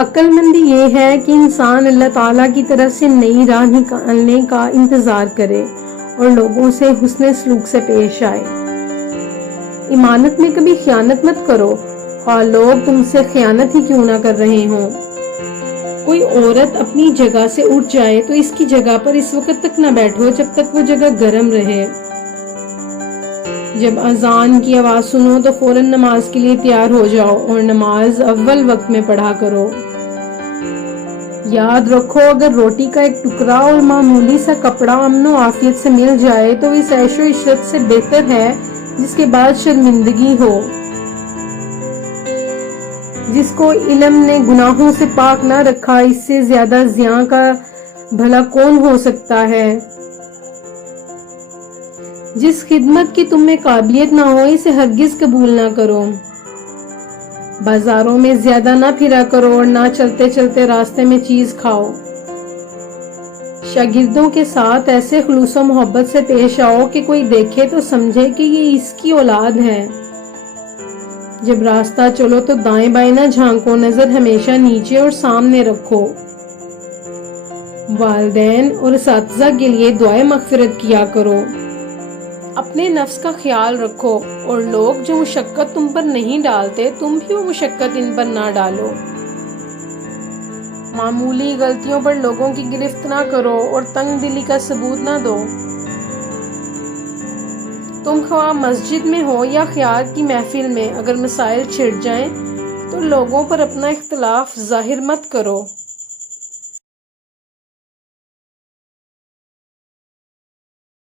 عقل مندی یہ ہے کہ انسان اللہ تعالیٰ کی طرف سے نئی راہ نکالنے کا انتظار کرے اور لوگوں سے حسن سلوک سے پیش آئے۔ امانت میں کبھی خیانت مت کرو، خواہ لوگ تم سے خیانت ہی کیوں نہ کر رہے ہوں۔ کوئی عورت اپنی جگہ سے اٹھ جائے تو اس کی جگہ پر اس وقت تک نہ بیٹھو جب تک وہ جگہ گرم رہے۔ جب اذان کی آواز سنو تو فوراً نماز کے لیے تیار ہو جاؤ اور نماز اول وقت میں پڑھا کرو۔ یاد رکھو، اگر روٹی کا ایک ٹکڑا اور معمولی سا کپڑا امن و عافیت سے مل جائے تو اس عیش و عشرت سے بہتر ہے جس کے بعد شرمندگی ہو۔ جس کو علم نے گناہوں سے پاک نہ رکھا، اس سے زیادہ زیاں کا بھلا کون ہو سکتا ہے۔ جس خدمت کی تم میں قابلیت نہ ہو اسے ہرگز قبول نہ کرو۔ بازاروں میں زیادہ نہ پھرا کرو اور نہ چلتے چلتے راستے میں چیز کھاؤ۔ شاگردوں کے ساتھ ایسے خلوص و محبت سے پیش آؤ کہ کوئی دیکھے تو سمجھے کہ یہ اس کی اولاد ہے۔ جب راستہ چلو تو دائیں بائیں نہ جھانکو، نظر ہمیشہ نیچے اور سامنے رکھو۔ والدین اور اساتذہ کے لیے دعائے مغفرت کیا کرو۔ اپنے نفس کا خیال رکھو اور لوگ جو مشقت تم پر نہیں ڈالتے تم بھی وہ مشقت ان پر نہ ڈالو۔ معمولی غلطیوں پر لوگوں کی گرفت نہ کرو اور تنگ دلی کا ثبوت نہ دو۔ تم خواہ مسجد میں ہو یا خیال کی محفل میں، اگر مسائل چھڑ جائیں تو لوگوں پر اپنا اختلاف ظاہر مت کرو۔